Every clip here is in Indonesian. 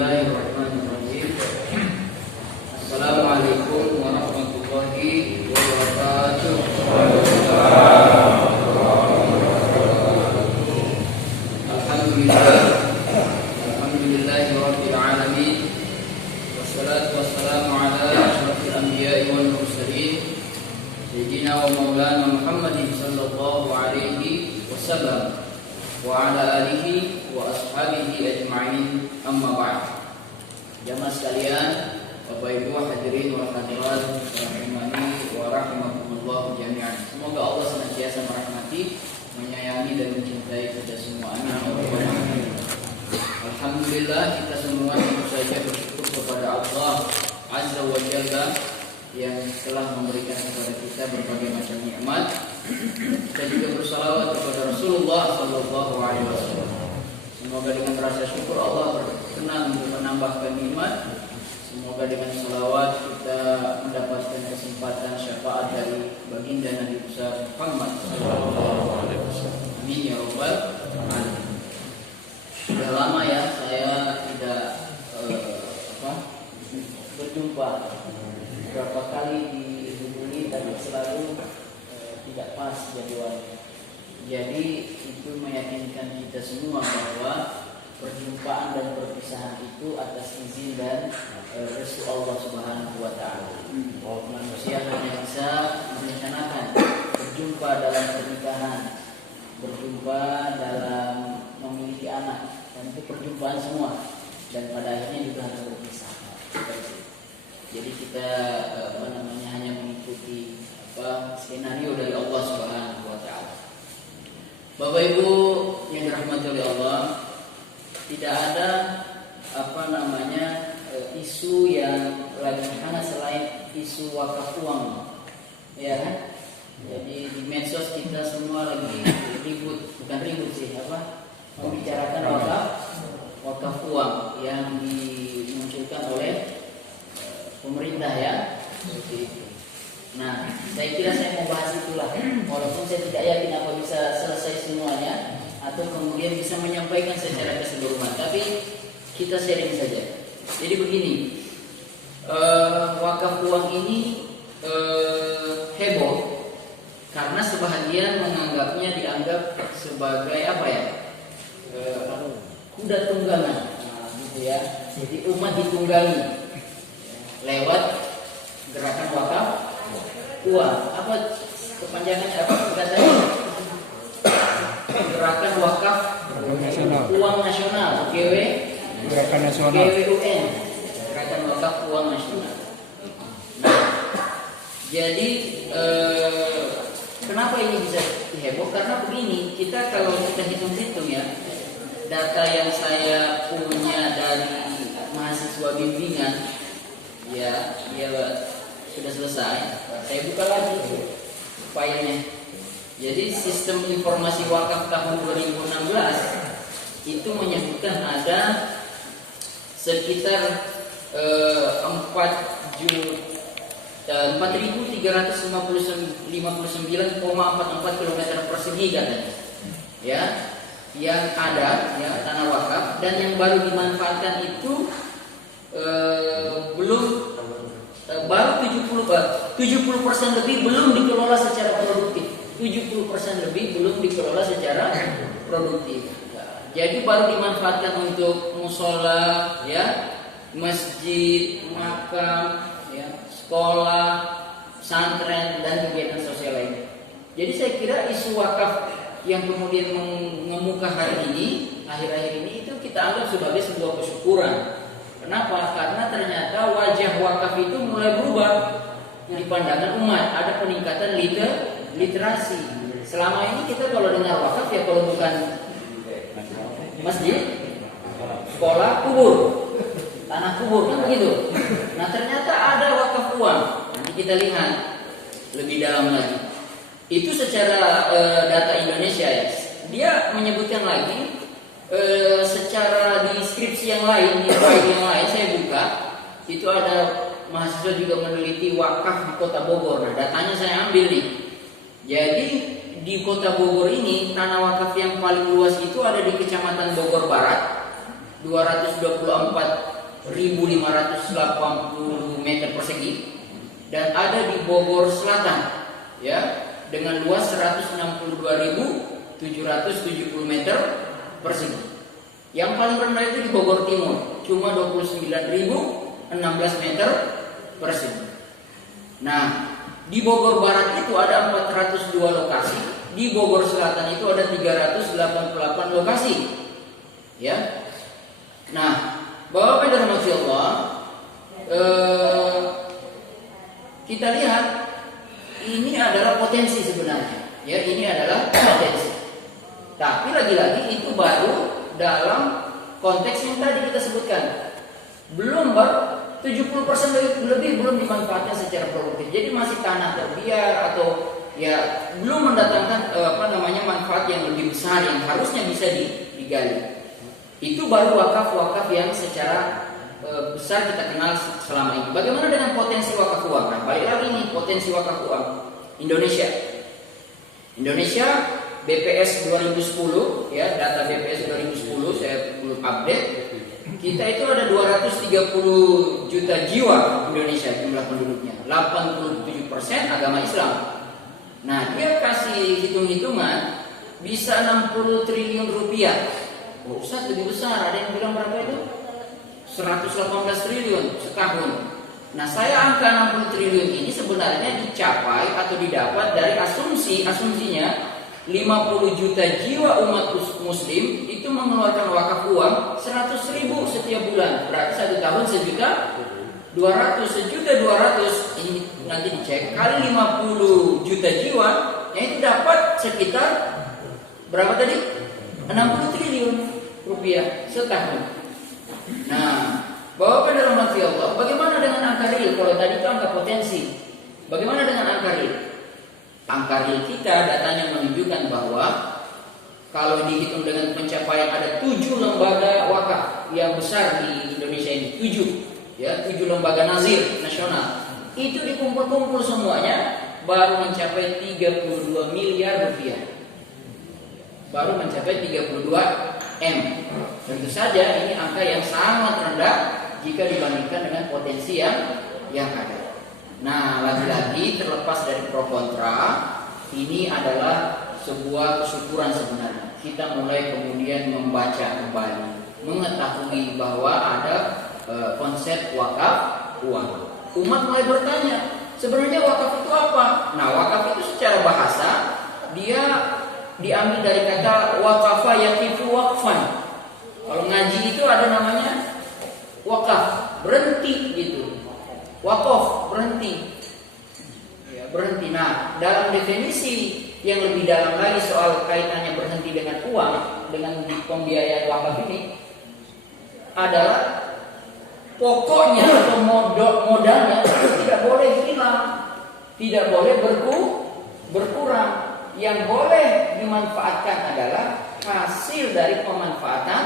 Bismillahirrahmanirrahim. Assalamualaikum warahmatullahi wabarakatuh. Alhamdulillahirabbil alamin. Wassalatu wassalamu ala asyrafil anbiya'i wal mursalin sayyidina wa maulana Muhammadin sallallahu alaihi wasallam wa ala alihi wa ashabihi ajma'in, amma ba'd. Jamaah sekalian, Bapak Ibu hadirin wal hadirat rahimani wa rahimakumullah jami'an. Semoga Allah senantiasa merahmati, menyayangi dan mencintai kita semua. Amin. Alhamdulillah, kita semua tentu saja bersyukur kepada Allah Azza wa Jalla yang telah memberikan kepada kita berbagai macam nikmat. Kita juga bersalawat kepada Rasulullah sallallahu alaihi wasallam. Semoga dengan rasa syukur Allah berkenan untuk menambahkan nikmat. Semoga dengan salawat kita mendapatkan kesempatan syafaat dari baginda Nabi besar Muhammad sallallahu alaihi wasallam. Amin ya rabbal alamin. Sudah lama ya saya tidak berjumpa. Berapa kali dihubungi tapi selalu tidak pas jadwalnya. Jadi itu meyakinkan kita semua bahwa perjumpaan dan perpisahan itu atas izin dan restu Allah Subhanahu wa taala. Manusia hanya bisa merencanakan berjumpa dalam pernikahan, berjumpa dalam memiliki anak, dan itu perjumpaan semua, dan pada akhirnya juga harus berpisah. Jadi kita hanya mengikuti skenario dari Allah Subhanahu wa taala. Bapak Ibu yang dirahmati oleh Allah, tidak ada isu yang lagi hangat selain isu wakaf uang, ya kan? Jadi di medsos kita semua lagi membicarakan wakaf uang yang dimunculkan oleh pemerintah ya. Nah, saya kira saya mau bahas itulah, walaupun saya tidak yakin apa bisa selesai semuanya atau kemudian bisa menyampaikan secara keseluruhan, tapi kita sharing saja. Jadi begini, wakaf uang ini heboh karena sebahagian menganggapnya dianggap sebagai kuda tunggangan, gitu ya. Jadi umat ditunggangi lewat gerakan wakaf uang. Apa kepanjangannya katanya? Gerakan wakaf uang nasional, Gerakan nasional. GWUN, gerakan wakaf uang nasional. Nah, jadi kenapa ini bisa heboh? Karena begini, kalau kita hitung-hitung ya, data yang saya punya dari mahasiswa bimbingan, ya sudah selesai. Saya buka lagi filenya. Jadi sistem informasi wakaf tahun 2016 itu menyebutkan ada sekitar 4.359,44 km persegi katanya, ya, yang ada ya tanah wakaf, dan yang baru dimanfaatkan itu baru 70% lebih belum dikelola secara produktif. 70% lebih belum dikelola secara produktif. Jadi baru dimanfaatkan untuk musola, ya, masjid, makam, ya, sekolah, pesantren, dan kegiatan sosial lainnya. Jadi saya kira isu wakaf yang kemudian mengemuka hari ini, akhir-akhir ini, itu kita anggap sebagai sebuah kesyukuran. Kenapa? Karena ternyata wajah wakaf itu mulai berubah di pandangan umat. Ada peningkatan literasi. Selama ini kita kalau dengar wakaf ya kalau bukan masjid, sekolah, kubur, tanah kubur, kan begitu. Nah, ternyata ada wakaf uang. Nanti kita lihat lebih dalam lagi. Itu secara data Indonesia ya. Dia menyebutkan lagi secara di skripsi yang lain, di file yang lain saya buka, itu ada mahasiswa juga meneliti wakaf di Kota Bogor. Nah, datanya saya ambil nih. Jadi di Kota Bogor ini tanah wakaf yang paling luas itu ada di Kecamatan Bogor Barat, 224.580 meter persegi, dan ada di Bogor Selatan ya dengan luas 162.770 meter persegi. Yang paling rendah itu di Bogor Timur, cuma 29.016 meter persegi. Nah, di Bogor Barat itu ada 402 lokasi, di Bogor Selatan itu ada 388 lokasi. Ya. Nah, Bapak dan Masya Allah, kita lihat ini adalah potensi sebenarnya. Ya, ini adalah potensi. Tapi lagi-lagi itu baru dalam konteks yang tadi kita sebutkan. Belum, Pak. 70% lebih belum dimanfaatkan secara produktif. Jadi masih tanah terbiar atau ya belum mendatangkan manfaat yang lebih besar yang harusnya bisa digali. Itu baru wakaf-wakaf yang secara besar kita kenal selama ini. Bagaimana dengan potensi wakaf uang? Nah, balik lagi nih potensi wakaf uang Indonesia. BPS 2010 ya, data BPS 2010 saya belum update. Kita itu ada 230 juta jiwa Indonesia jumlah penduduknya, 87% agama Islam. Nah, dia kasih hitung-hitungan bisa 60 triliun rupiah. Oh, Ustaz lebih besar, ada yang bilang berapa itu? 118 triliun setahun. Nah, saya angka 60 triliun ini sebenarnya dicapai atau didapat dari asumsinya 50 juta jiwa umat muslim itu mengeluarkan wakaf uang 100.000 setiap bulan. Berarti satu tahun 1.200.000 ini nanti dicek kali 50 juta jiwa, yang itu dapat sekitar berapa tadi? 60 triliun rupiah setahun. Nah, Bapak dalam hati Allah, bagaimana dengan angka real? Kalau tadi itu angka potensi, bagaimana dengan angka real? Angka real kita datanya menunjukkan bahwa kalau dihitung dengan pencapaian ada 7 lembaga wakaf yang besar di Indonesia ini, 7 lembaga nazir nasional, itu dikumpul-kumpul semuanya baru mencapai 32 miliar rupiah, baru mencapai 32 M. Tentu saja ini angka yang sangat rendah jika dibandingkan dengan potensi yang ada. Nah, lagi-lagi terlepas dari pro kontra, ini adalah sebuah kesyukuran sebenarnya. Kita mulai kemudian membaca kembali, mengetahui bahwa ada konsep wakaf uang. Umat mulai bertanya, sebenarnya wakaf itu apa? Nah, wakaf itu secara bahasa dia diambil dari kata waqafa yaqifu waqfan. Kalau ngaji itu ada namanya wakaf, berhenti gitu. Wakaf, berhenti. Ya, berhenti. Nah, dalam definisi yang lebih dalam lagi soal kaitannya berhenti dengan uang, dengan pembiayaan wakaf ini adalah pokoknya atau modalnya tidak boleh hilang, tidak boleh berkurang. Yang boleh dimanfaatkan adalah hasil dari pemanfaatan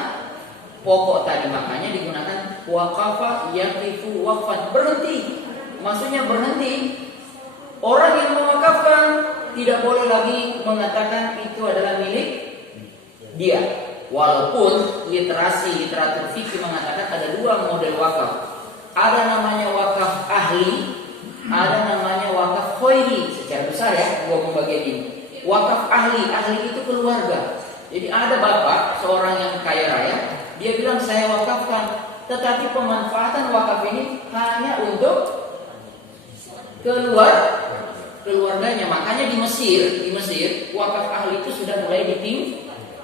pokok tadi, makanya digunakan waqafa yaqifu waqfan, berhenti. Maksudnya berhenti. Orang yang mewakafkan tidak boleh lagi mengatakan itu adalah milik dia. Walaupun literatur fikih mengatakan ada 2 model wakaf. Ada namanya wakaf ahli, ada namanya wakaf khairi. Secara besar ya, gua membagian ini. Wakaf ahli itu keluarga. Jadi ada bapak seorang yang kaya raya, dia bilang saya wakafkan, tetapi pemanfaatan wakaf ini hanya untuk keluarganya. Makanya di Mesir wakaf ahli itu sudah mulai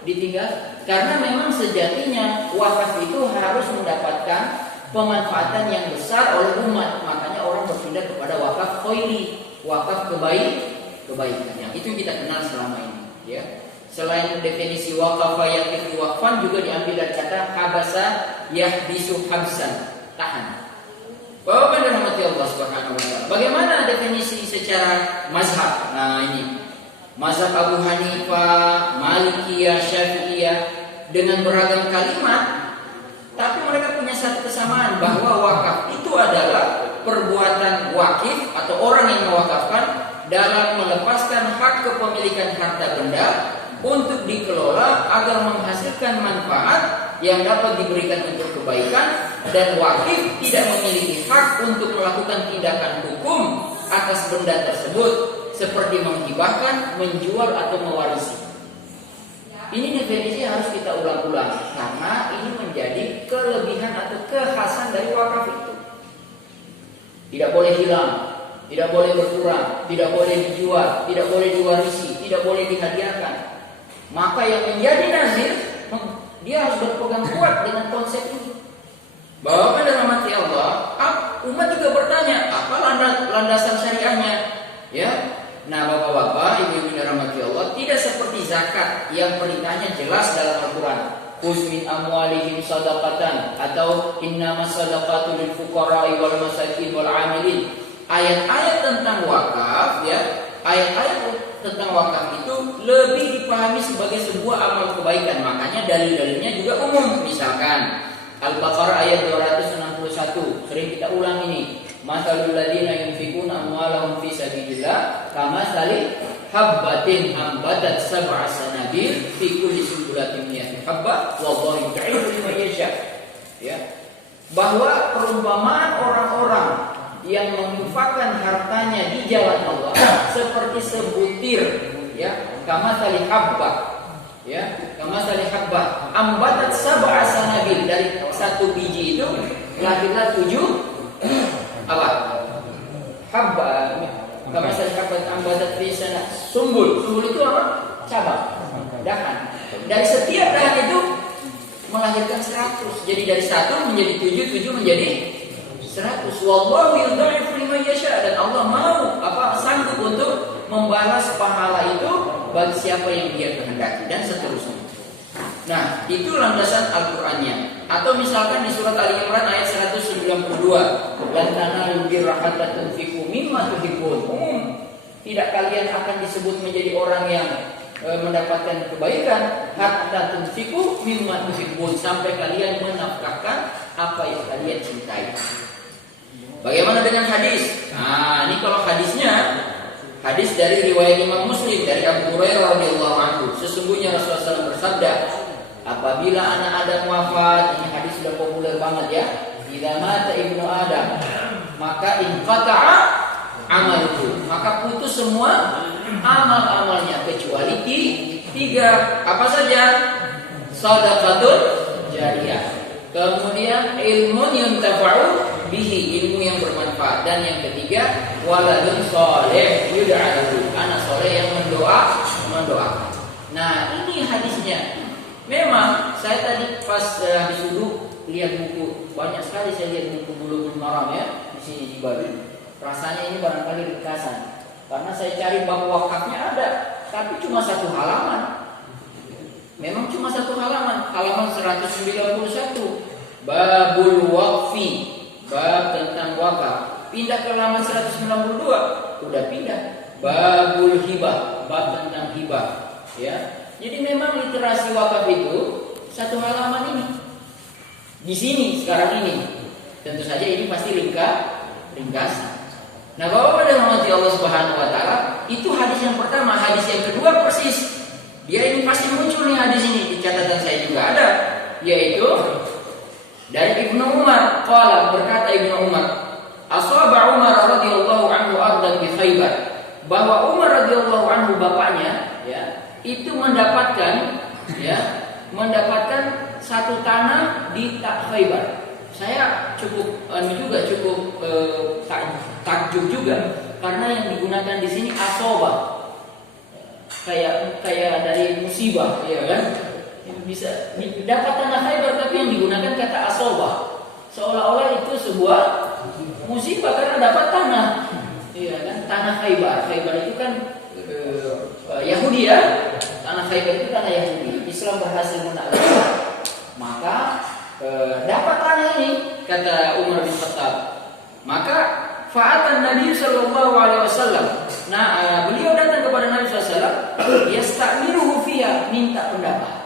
ditinggal, karena memang sejatinya wakaf itu harus mendapatkan pemanfaatan yang besar oleh umat. Makanya orang berpindah kepada wakaf khairi, wakaf kebaikan. Yang itu kita kenal selama ini, ya. Selain definisi waqafa yaqifu waqfan juga diambil dari kata habasa yahbisu habsan, tahan. Bapak dan rahmati Allah Subhanahu wa taala. Bagaimana definisi secara mazhab? Nah, ini mazhab Abu Hanifah, Malikiyah, Syafi'iyah dengan beragam kalimat, tapi mereka punya satu kesamaan bahwa wakaf itu adalah perbuatan wakif atau orang yang mewakafkan dalam melepaskan hak kepemilikan harta benda untuk dikelola agar menghasilkan manfaat yang dapat diberikan untuk kebaikan, dan wakif tidak memiliki hak untuk melakukan tindakan hukum atas benda tersebut seperti menghibahkan, menjual atau mewarisi. Ini definisi harus kita ulang-ulang karena ini menjadi kelebihan atau kekhasan dari wakaf itu. Tidak boleh hilang, tidak boleh berkurang, tidak boleh dijual, tidak boleh diwarisi, tidak boleh dihadiahkan. Maka yang menjadi nazir, dia harus berpegang kuat dengan konsep ini. Bahwa pada rahmati Allah, umat juga bertanya, apa landasan syariahnya? Ya, nah bapak-bapak, ibu-ibu rahmati Allah, tidak seperti zakat yang perintahnya jelas dalam Al-Quran. Khudz min amwalihim shadaqatan atau innamas shadaqatu lil fuqara'i wal masakin wal 'amilin. Ayat-ayat tentang wakaf, ya, ayat-ayat tentang wakaf itu lebih dipahami sebagai sebuah amal kebaikan. Makanya dalil-dalilnya juga umum. Misalkan Al-Baqarah ayat 261, sering kita ulang ini. Mathalul ladzina yunfikuna amwalahum fi sabilillah kamathali habbatin ambatat sab'a sanabil fi kulli sunbulatin mi'atu habbah wallahu yud'ifu liman yasha. Ya. Bahwa perumpamaan orang-orang yang menginfakkan hartanya di jalan Allah seperti sebutir, ya, kamathali habbah, ya, kamathali habbah ambatat sab'a sanabil, dari satu biji itu lahirlah 7 apa? Habbah. Kamathali habbah ambatat fi sana sumbul. Sumbul itu apa? Cabang, dahan. Dari setiap dahan itu melahirkan 100. Jadi dari 1 menjadi 7, 7 menjadi 100. Wallahu yudha'ifu liman yasha, dan Allah mau sanggup untuk membalas pahala itu bagi siapa yang Dia kehendaki, dan seterusnya. Nah, itu landasan Al-Qur'annya. Atau misalkan di surat Ali Imran ayat 192, lan tanalul birra hatta tunfiqu mimma tuhibbun. Tidak kalian akan disebut menjadi orang yang mendapatkan kebaikan hatta tunfiqu mimma tuhibbun, sampai kalian menafkahkan apa yang kalian cintai. Bagaimana dengan hadis? Nah, ini kalau hadisnya, hadis dari riwayat Imam Muslim dari Abu Hurairah radhiyallahu anhu. Sesungguhnya Rasulullah SAW bersabda, apabila anak Adam wafat, ini hadis sudah populer banget ya. Idza mata ibnu Adam, maka inqata'a amaluhu, maka putus semua amal-amalnya kecuali 3. Apa saja? Shadaqatul jariyah. Kemudian ilmun yuntafa'u bihi, ilmu yang bermanfaat, dan yang ketiga waladun sholeh yud'alahu, anak soleh yang mendoakan. Nah, ini hadisnya. Memang saya tadi pas habis duduk lihat buku, banyak sekali saya lihat buku Bulughul Maram ya di sini di Bali. Rasanya ini barangkali ringkasan, karena saya cari bab wakafnya ada, tapi cuma 1 halaman. Memang cuma 1 halaman, halaman 191. Babul waqfi, bab tentang wakaf. Pindah ke halaman 192, udah pindah. Babul hibah, bab tentang hibah. Ya, jadi memang literasi wakaf itu 1 halaman ini. Di sini sekarang ini, tentu saja ini pasti ringkasan. Nah, Bapak dan rahmati Allah Subhanahu wa taala, itu hadis yang pertama. Hadis yang kedua persis. Dia ini pasti muncul nih hadis ini, di catatan saya juga ada, yaitu dari Ibnu Umar. Qala, berkata Ibnu Umar, asaba Umar radhiyallahu anhu ardan bi Khaybar, bahwa Umar radhiyallahu anhu bapaknya ya, itu mendapatkan satu tanah di Khaybar. Saya cukup takjub juga karena yang digunakan di sini asoba, kayak dari musibah, ya kan? Bisa dapat tanah Khaybar tapi yang digunakan kata asoba, seolah-olah itu sebuah musibah karena dapat tanah, iya kan? Tanah Khaybar. Khaybar itu kan Yahudi ya. Tanah Khaybar itu tanah Yahudi. Islam berhasil menaklukkan, maka dapat tanah ini, kata Umar bin Khattab. Maka fa'atan Nabi sallallahu alaihi wasallam. Nah, beliau datang kepada Nabi sallallahu alaihi wasallam, yastamiruhu fiha, minta pendapat.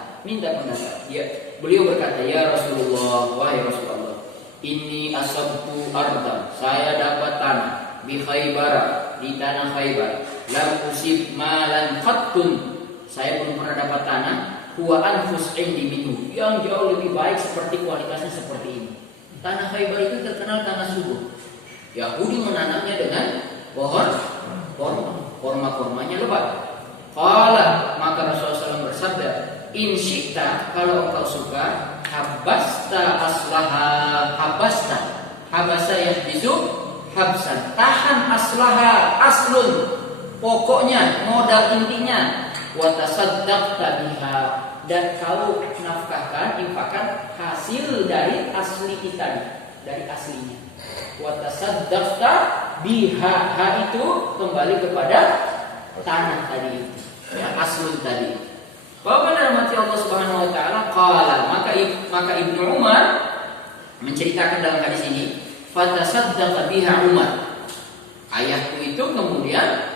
Beliau berkata, ya Rasulullah, wahai Rasulullah, inni asabtu ardan, saya dapat tanah bi Khaybar, di tanah Khaybar. Lam usib malan qattun, saya belum pernah dapat tanah huwa anfus indi minhu, yang jauh lebih baik seperti kualitasnya seperti ini. Tanah Khaybar itu terkenal tanah subur. Yahudi menanamnya dengan pohon korma-kormanya lebat. Qala, maka Rasulullah SAW bersabda, in syi'ta, kalau engkau suka, habasa yahbisu habsan, tahan aslaha, aslun, pokoknya, modal intinya, wa tasaddaqta biha, dan kau nafkahkan, infakkan hasil dari asli kita, dari aslinya. Wa tasaddaqta biha, ha itu kembali kepada tanah tadi itu, ya, aslun tadi. Bahwa rahmati Allah Subhanahu wa taala, qala, maka Ibnu Umar menceritakan dalam hadis ini, fatasaddaqa biha Umar. Ayahku itu kemudian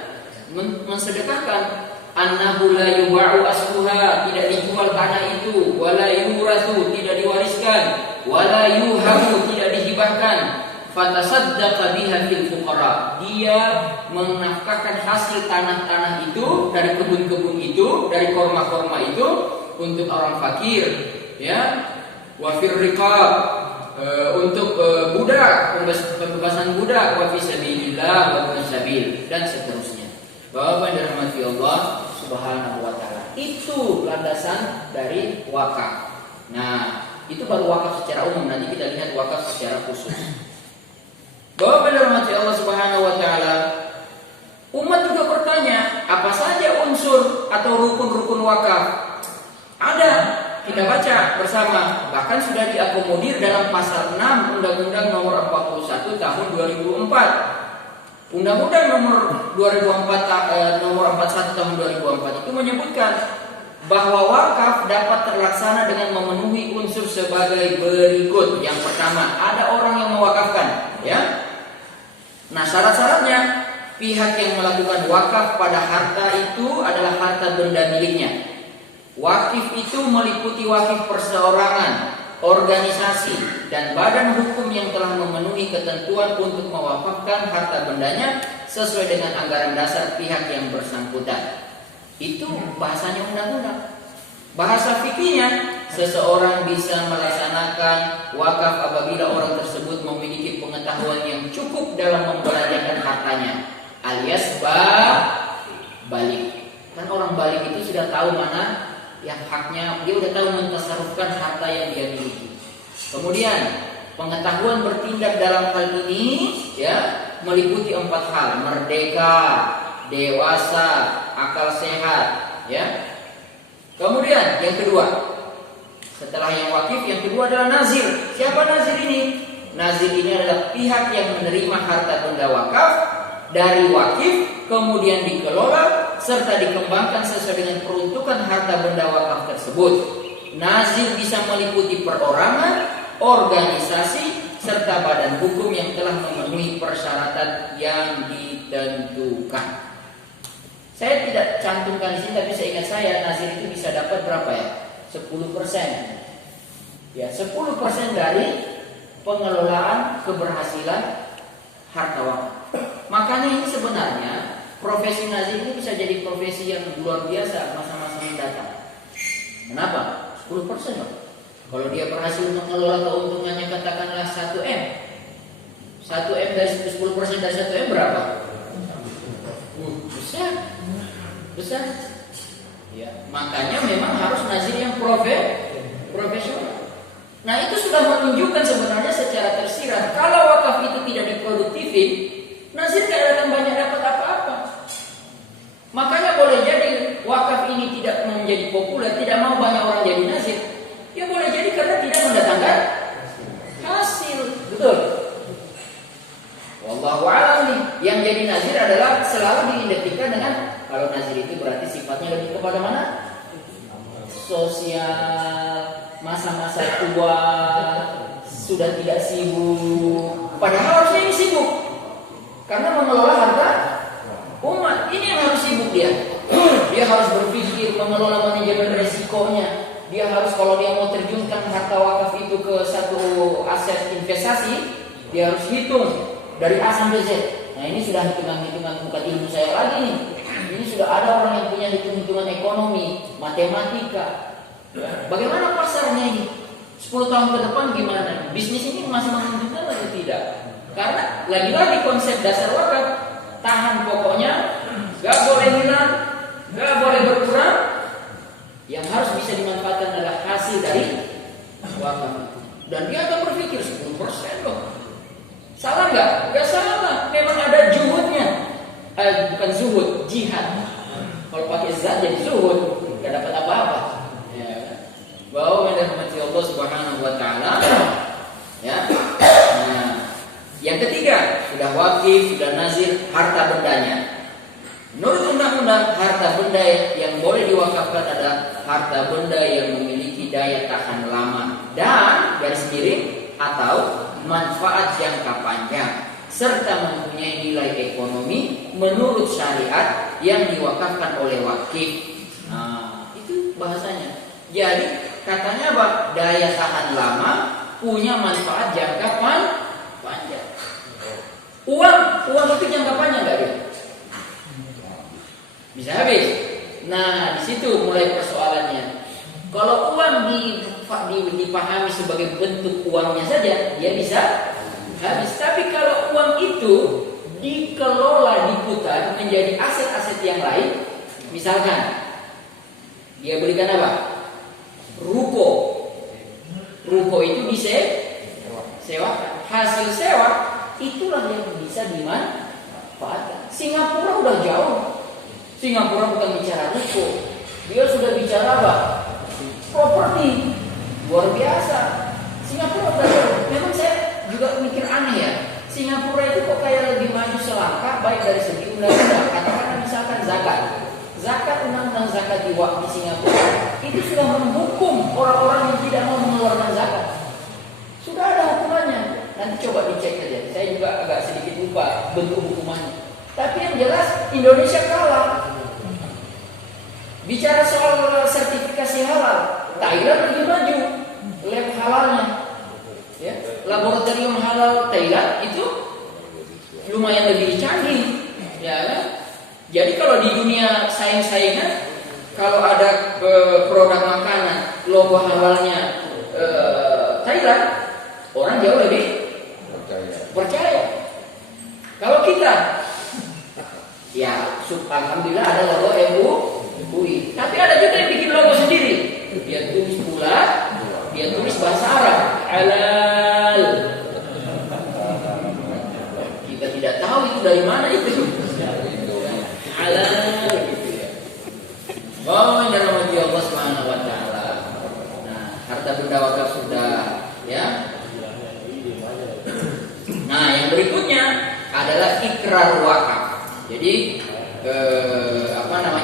mensedekahkan, annahu la yuba'u asluha, tidak dijual tanah itu, wala yurathu, tidak diwariskan, wala yuhabu, tidak dihibahkan. Fatasaddaqa biha fil fuqara, dia menafkahkan hasil tanah-tanah itu, dari kebun-kebun itu, dari korma-korma itu untuk orang fakir, ya. Wa fir riqab, untuk budak, pembebasan budak, wa fi sabilillah, wa fi sabil, dan seterusnya. Bapak dirahmati Allah Subhanahu wa taala. Itu landasan dari wakaf. Nah, itu baru wakaf secara umum, nanti kita lihat wakaf secara khusus. Bapak dirahmati Allah Subhanahu wa taala, umat juga bertanya, apa saja unsur atau rukun-rukun wakaf? Ada, kita baca bersama, bahkan sudah diakomodir dalam pasal 6 Undang-Undang Nomor 41 Tahun 2004. Undang-Undang Nomor 41 Tahun 2004 itu menyebutkan bahwa wakaf dapat terlaksana dengan memenuhi unsur sebagai berikut. Yang pertama, ada orang yang mewakafkan, ya. Nah, syarat-syaratnya, pihak yang melakukan wakaf pada harta itu adalah harta benda miliknya. Wakif itu meliputi wakif perseorangan, organisasi, dan badan hukum yang telah memenuhi ketentuan untuk mewakafkan harta bendanya sesuai dengan anggaran dasar pihak yang bersangkutan. Itu bahasanya undang-undang. Bahasa fikihnya, seseorang bisa melaksanakan wakaf apabila orang tersebut memiliki pengetahuan yang cukup dalam membelanjakan hartanya, alias balik. Kan orang balik itu sudah tahu mana yang haknya, dia sudah tahu mentasarufkan harta yang dia miliki. Kemudian pengetahuan bertindak dalam hal ini, ya, meliputi 4 hal: merdeka, dewasa, akal sehat, ya. Kemudian yang kedua, setelah yang wakif, yang kedua adalah nazir. Siapa nazir ini? Nazir ini adalah pihak yang menerima harta benda wakaf dari wakif, kemudian dikelola serta dikembangkan sesuai dengan peruntukan harta benda wakaf tersebut. Nazir bisa meliputi perorangan, organisasi, serta badan hukum yang telah memenuhi persyaratan yang ditentukan. Saya tidak cantumkan di sini, tapi seingat saya nazir itu bisa dapat berapa ya? 10%. Ya, 10% dari pengelolaan keberhasilan harta wakaf. Makanya ini sebenarnya profesi nazir ini bisa jadi profesi yang luar biasa masa-masa mendatang. Kenapa? 10% loh. Kalau dia berhasil mengelola keuntungannya katakanlah 1M. 1M dari 10% dari 1M berapa? Besar. Ya, makanya memang harus nazir yang profesional. Nah, itu sudah menunjukkan sebenarnya secara tersirat kalau wakaf itu tidak diproduktifin, nazir tidak akan banyak dapat apa-apa. Makanya boleh jadi wakaf ini tidak menjadi populer, tidak mau banyak orang jadi nazir. Ya boleh jadi karena tidak mendatangkan hasil. Betul. Wallahu a'lam nih. Yang jadi nazir adalah selalu diidentikan dengan, kalau nazir itu berarti sifatnya lebih kepada mana? Sosial, masa-masa tua, sudah tidak sibuk. Padahal harusnya ini sibuk, karena mengelola harta umat. Ini yang harus sibuk dia. Dia harus berpikir mengelola manajemen resikonya. Dia harus, kalau dia mau terjunkan harta wakaf itu ke satu aset investasi, dia harus hitung dari A sampai Z. Nah, ini sudah hitungan-hitungan, bukan ilmu saya lagi nih. Ini sudah ada orang yang punya hitung-hitungan ekonomi, matematika. Bagaimana pasarnya ini? 10 tahun ke depan gimana? Bisnis ini masih menguntungkan atau tidak? Karena lagi-lagi konsep dasar wakaf, tahan pokoknya, gak boleh hilang, gak boleh berkurang. Yang harus bisa dimanfaatkan adalah hasil dari wakaf. Dan dia akan berpikir 10% loh. Salah nggak? Nggak salah. Memang ada juhudnya. Bukan zuhud, jihad. Kalau pakai zat jadi zuhud, nggak dapat apa-apa. Ya. Bahwa menghormati Allah Subhanahu Wa Taala. Ya. Nah, yang ketiga sudah wakif, sudah nazir, harta bendanya. Menurut undang-undang, harta benda yang boleh diwakafkan adalah harta benda yang memiliki daya tahan lama dan garis miring atau manfaat jangka panjang serta mempunyai nilai ekonomi menurut syariat yang diwakafkan oleh wakif. Nah, itu bahasanya. Jadi katanya apa? Daya tahan lama, punya manfaat jangka panjang. Uang itu jangka panjang nggak dia? Bisa habis. Nah, di situ mulai persoalannya. Kalau uang dipahami sebagai bentuk uangnya saja, dia bisa habis. Tapi kalau uang itu dikelola, diputar menjadi aset-aset yang lain, misalkan dia belikan apa? Ruko. Ruko itu disewakan. Hasil sewa itulah yang bisa dimanfaatkan. Singapura udah jauh. Singapura bukan bicara ruko, dia sudah bicara apa? Properti. Luar biasa. Singapura udah, memang saya juga mikir aneh ya. Singapura itu kok kayak lebih maju selangkah baik dari segi undang-undang. Katakan misalkan zakat. Zakat, undang-undang zakat di Singapura itu sudah menghukum orang-orang yang tidak mau mengeluarkan zakat. Sudah ada hukumannya. Nanti coba dicek saja. Saya juga agak sedikit lupa bentuk hukumannya. Tapi yang jelas Indonesia kalah. Bicara soal sertifikasi halal, Thailand lebih maju lab halalnya. Ya, laboratorium halal Thailand itu lumayan lebih canggih, ya kan? Jadi kalau di dunia saing-saingan, kalau ada produk makanan logo halalnya Thailand, orang jauh lebih percaya. Kalau kita, ya, alhamdulillah ada logo MUI. Tapi ada juga yang bikin logo sendiri. Dia tulis pula, dia tulis bahasa Arab, halal. Kita tidak tahu itu dari mana itu. Halal gitu ya. Oh, yang dirahmati Allah Subhanahu Wa Taala. Nah, harta benda wakaf sudah, ya. Nah, yang berikutnya adalah ikrar wakaf. Jadi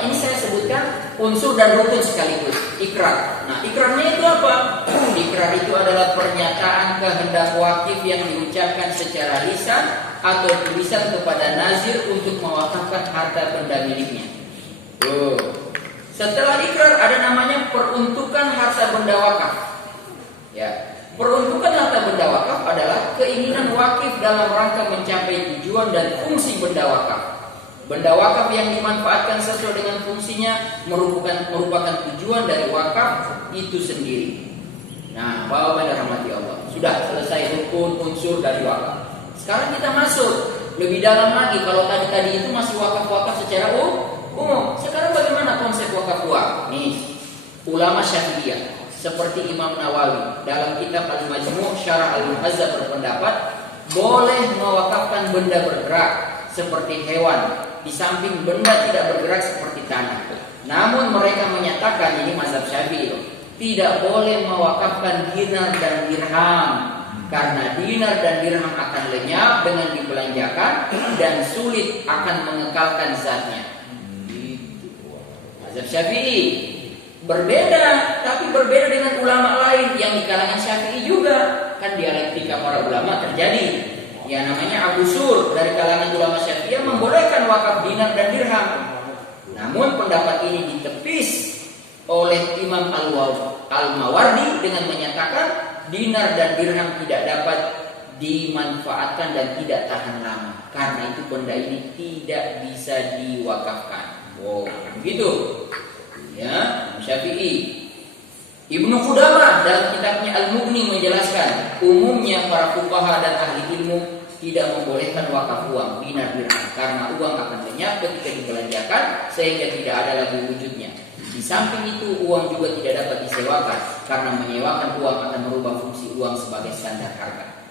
ini saya sebutkan unsur dan rukun sekaligus. Ikrar. Nah, ikrarnya itu apa? Ikrar itu adalah pernyataan kehendak wakif yang diucapkan secara lisan atau tulisan kepada nazir untuk mewakafkan harta benda miliknya. Setelah ikrar ada namanya peruntukan harta benda wakaf. Ya, peruntukan harta benda wakaf adalah keinginan wakif dalam rangka mencapai tujuan dan fungsi benda wakaf. Benda wakaf yang dimanfaatkan sesuai dengan fungsinya merupakan tujuan dari wakaf itu sendiri. Nah, Bapak dan rahmati Allah, sudah selesai rukun unsur dari wakaf. Sekarang kita masuk lebih dalam lagi. Kalau tadi itu masih wakaf-wakaf secara umum. Sekarang bagaimana konsep wakaf uang? Nih, ulama Syafi'iyah seperti Imam Nawawi dalam kitab Al-Majmu' Syarah Al-Muhazzab berpendapat boleh mewakafkan benda bergerak seperti hewan, di samping benda tidak bergerak seperti tanah. Namun mereka menyatakan, ini mazhab Syafi'i, tidak boleh mewakafkan dinar dan dirham, karena dinar dan dirham akan lenyap dengan dibelanjakan dan sulit akan mengekalkan zatnya. Mazhab Syafi'i berbeda, tapi berbeda dengan ulama lain yang di kalangan Syafi'i juga. Kan dialektika para ulama terjadi. Ya, namanya Abu Sur dari kalangan ulama Syafi'iyah membolehkan wakaf dinar dan dirham. Namun pendapat ini ditepis oleh Imam Al-Mawardi dengan menyatakan dinar dan dirham tidak dapat dimanfaatkan dan tidak tahan lama. Karena itu benda ini tidak bisa diwakafkan. Wow, begitu. Ya, Syafi'i. Ibnu Qudamah dalam kitabnya Al-Mughni menjelaskan, umumnya para fuqaha dan ahli ilmu tidak membolehkan wakaf uang dinar dirham karena uang akan lenyap ketika dibelanjakan sehingga tidak ada lagi wujudnya. Di samping itu uang juga tidak dapat disewakan karena menyewakan uang akan merubah fungsi uang sebagai standar harga.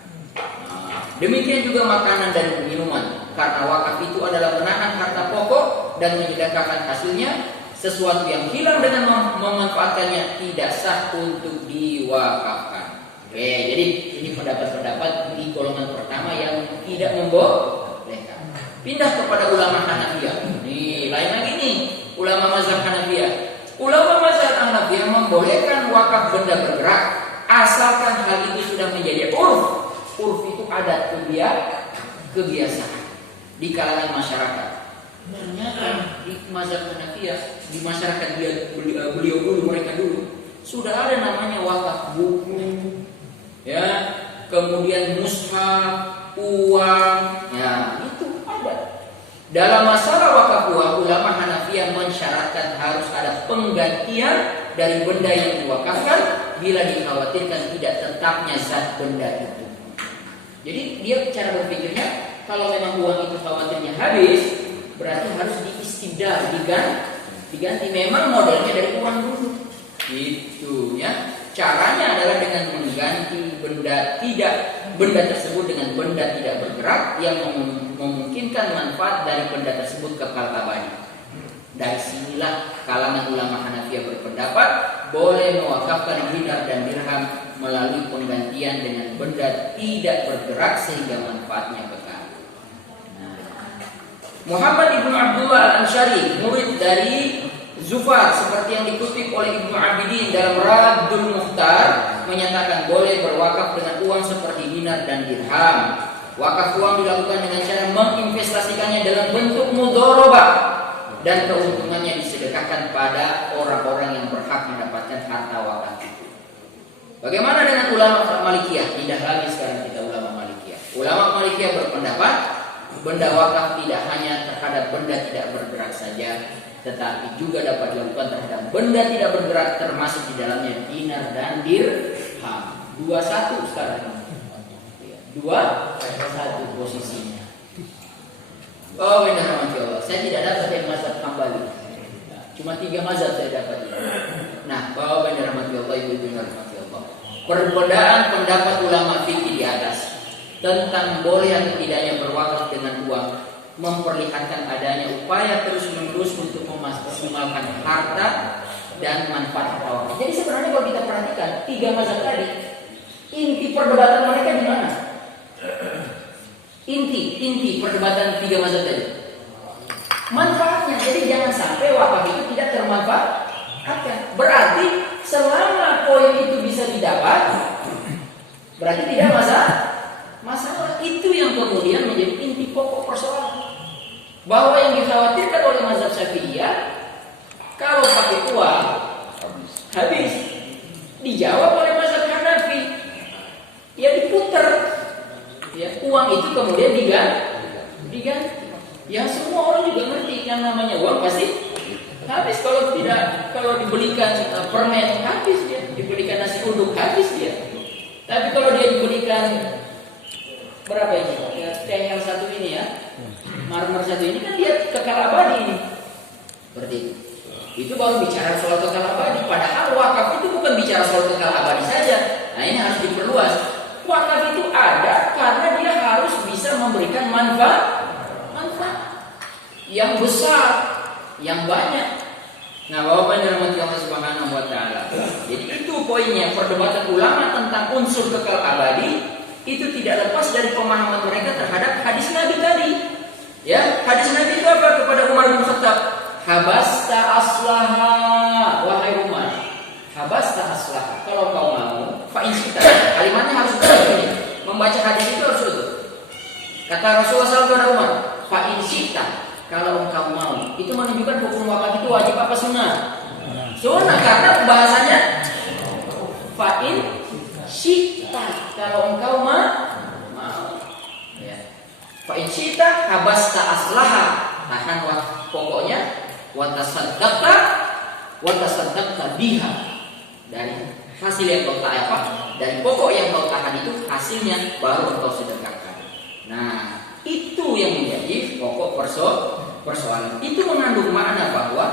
Demikian juga makanan dan minuman, karena wakaf itu adalah menahan harta pokok dan menyedekahkan hasilnya. Sesuatu yang hilang dengan memanfaatkannya tidak sah untuk diwakafkan. Oke, jadi ini pendapat-pendapat di golongan pertama yang tidak membolehkan. Pindah kepada ulama Hanafiyah. Nih, lain lagi nih, ulama mazhab Hanafiyah. Ulama mazhab Hanafiyah membolehkan wakaf benda bergerak asalkan hal itu sudah menjadi urf. Urf itu adat kebiasaan di kalangan masyarakat. Ternyata di mazhab Hanafiyah, di masyarakat beliau dulu, mereka dulu sudah ada namanya wakaf buku, ya, kemudian mushaf, uang, ya itu ada. Dalam masalah wakaf uang, ulama Hanafiyah mensyaratkan harus ada penggantian dari benda yang diwakafkan bila dikhawatirkan tidak tetapnya zat benda itu. Jadi dia cara berpikirnya, kalau memang uang itu khawatirnya habis, berarti harus diistibdal, diganti. Memang modelnya dari uang dulu. Itu ya. Caranya adalah dengan mengganti benda tersebut dengan benda tidak bergerak yang memungkinkan manfaat dari benda tersebut kekal abadi. Dari sinilah kalangan ulama Hanafiyah berpendapat boleh mewakafkan dinar dan dirham melalui penggantian dengan benda tidak bergerak sehingga manfaatnya kekal. Muhammad ibnu Abdullah al-Ansyari, murid dari Zufar, seperti yang dikutip oleh Ibnu Abidin dalam Raddul Mukhtar, menyatakan boleh berwakaf dengan uang seperti dinar dan dirham. Wakaf uang dilakukan dengan cara menginvestasikannya dalam bentuk mudharabah dan keuntungannya disedekahkan pada orang-orang yang berhak mendapatkan harta wakaf itu. Bagaimana dengan ulama Malikiyah? Tidak lagi sekarang kita ulama Malikiyah. Ulama Malikiyah berpendapat benda wakaf tidak hanya terhadap benda tidak bergerak saja, tetapi juga dapat dilakukan terhadap benda tidak bergerak, termasuk di dalamnya dinar dan dirham. 2-1 sekarang. 2-1 posisinya. Oh, benar rahmat Allah. Saya tidak dapat yang mazhab Hambali. Cuma 3 mazhab saya dapat. Nah, oh benar rahmat Allah, ibu rahmat Allah. Perbedaan pendapat ulama fikih di atas tentang boleh atau tidaknya berwakaf dengan uang memperlihatkan adanya upaya terus-menerus untuk memaksimalkan harta dan manfaat harta. Jadi sebenarnya kalau kita perhatikan 3 mazhab tadi, inti perdebatan mereka di mana? Inti perdebatan 3 mazhab tadi, manfaatnya. Jadi jangan sampai wakaf itu tidak termanfaatkan. Berarti selama poin itu bisa didapat, berarti tidak masalah. Itu yang kemudian menjadi inti pokok persoalan. Bahwa yang dikhawatirkan oleh mazhab Syafi'iyah, kalau pakai uang habis, dijawab oleh mazhab Hanafi, ya diputer, ya uang itu kemudian diganti. Ya semua orang juga ngerti yang namanya uang pasti habis. Kalau dibelikan permen habis dia, dibelikan nasi uduk habis dia. Tapi kalau dia dibelikan berapa ini? Ya, teh yang satu ini ya, marmer satu ini kan dia kekal abadi ini. Seperti itu. Itu baru bicara soal kekal abadi. Padahal wakaf itu bukan bicara soal kekal abadi saja. Nah ini harus diperluas. Wakaf itu ada karena dia harus bisa memberikan manfaat yang besar, yang banyak. Nah, Bapak dan Ibu Allah Subhanahu wa taala. Jadi itu poinnya, perdebatan ulama tentang unsur kekal abadi itu tidak lepas dari pemahaman mereka terhadap hadis Nabi tadi. Ya, hadis Nabi itu apa kepada Umar bin Khattab? Habasta aslaha, wahai Umar. Habasta aslaha. Kalau kau mau, fa in syita. Kalimatnya harus begini. Membaca hadis itu harus betul. Kata Rasulullah SAW kepada Umar, fa in syita. Kalau engkau mau, itu menunjukkan hukum wakaf itu wajib apa sunnah? Sunnah, karena bahasanya fa'in syita. Kalau engkau mau, ya. Fa'in syita habasta aslaha. Tahan pokoknya watasaddaqta biha. Dari hasil yang kau tahan apa? Dari pokok yang kau tahan itu hasilnya baru kau sedekahkan. Nah, itu yang menjadi pokok persoalan. Itu mengandung makna bahwa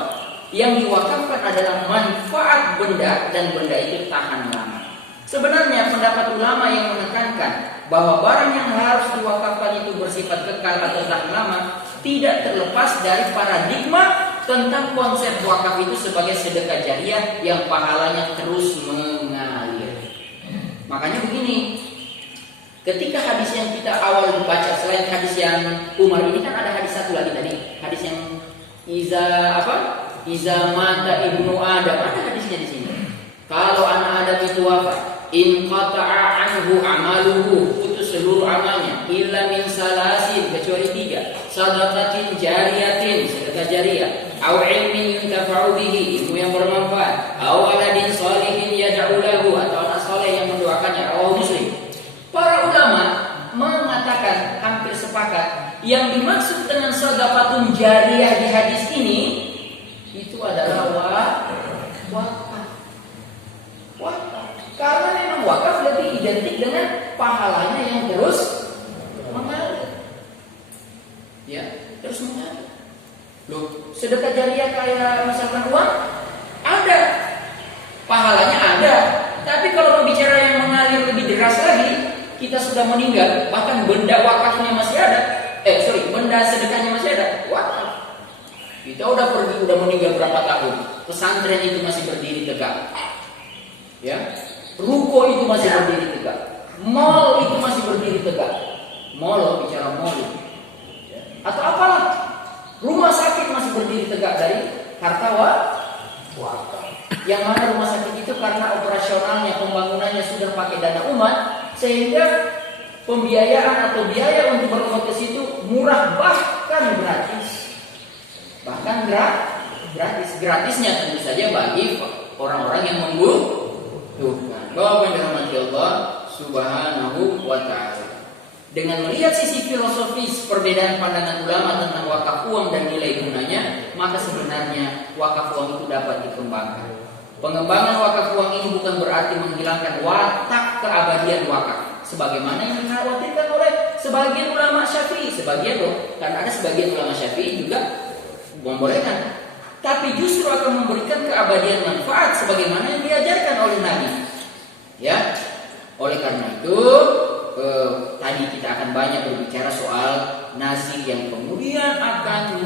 yang diwakafkan adalah manfaat benda dan benda itu tahan lama. Sebenarnya pendapat ulama yang menekankan bahwa barang yang harus diwakafkan itu bersifat kekal atau tahan lama tidak terlepas dari paradigma tentang konsep wakaf itu sebagai sedekah jariah yang pahalanya terus mengalir. Makanya begini, ketika hadis yang kita awal baca, selain hadis yang Umar ini kan ada hadis satu lagi tadi, hadis yang Iza mata ibnu Adam, ada hadisnya di sini. Kalau anak Adam itu wafat, in qata'a anhu amaluhu, putus seluruh amalnya, illa min salasin, kecuali 3, sadaqatin jariyatin, sedekah jariah, au ilmin yuntafa'u bihi, ilmu yang bermanfaat, au waladin sholihin yad'u lahu, atau anak soleh yang mendoakannya, rawahu Muslim. Para ulama mengatakan, hampir sepakat, yang dimaksud dengan sadaqatun jariyah di hadis ini itu adalah wakaf. Karena memang wakaf lebih identik dengan pahalanya yang terus mengalir. Ya, terus mengalir. Loh, sedekah jariah kayak misalkan uang ada, pahalanya ada. Tapi kalau mau bicara yang mengalir lebih deras lagi, kita sudah meninggal, bahkan benda wakafnya masih ada. Benda sedekahnya masih ada. Wakaf. Kita udah pergi, udah meninggal berapa tahun, pesantren itu masih berdiri tegak. Ya, ruko itu masih berdiri tegak, mall itu masih berdiri tegak. Mall, bicara mall, ya. Atau apalah, rumah sakit masih berdiri tegak dari harta wakaf. Yang mana rumah sakit itu karena operasionalnya, pembangunannya sudah pakai dana umat, sehingga pembiayaan atau biaya untuk berobat ke situ murah, bahkan gratis. Bahkan gratisnya tentu saja bagi orang-orang yang membutuhkan. Bahwa yang dirahmati Allah Subhanahu wa ta'ala. Dengan melihat sisi filosofis perbedaan pandangan ulama tentang wakaf uang dan nilai gunanya, maka sebenarnya wakaf uang itu dapat dikembangkan. Pengembangan wakaf uang ini bukan berarti menghilangkan watak keabadian wakaf, sebagaimana yang dikhawatirkan oleh sebagian ulama Syafi'i. Karena ada sebagian ulama Syafi'i juga membolehkan, tapi justru akan memberikan keabadian manfaat sebagaimana yang diajarkan oleh Nabi. Ya, oleh karena itu tadi kita akan banyak berbicara soal nasi yang kemudian akan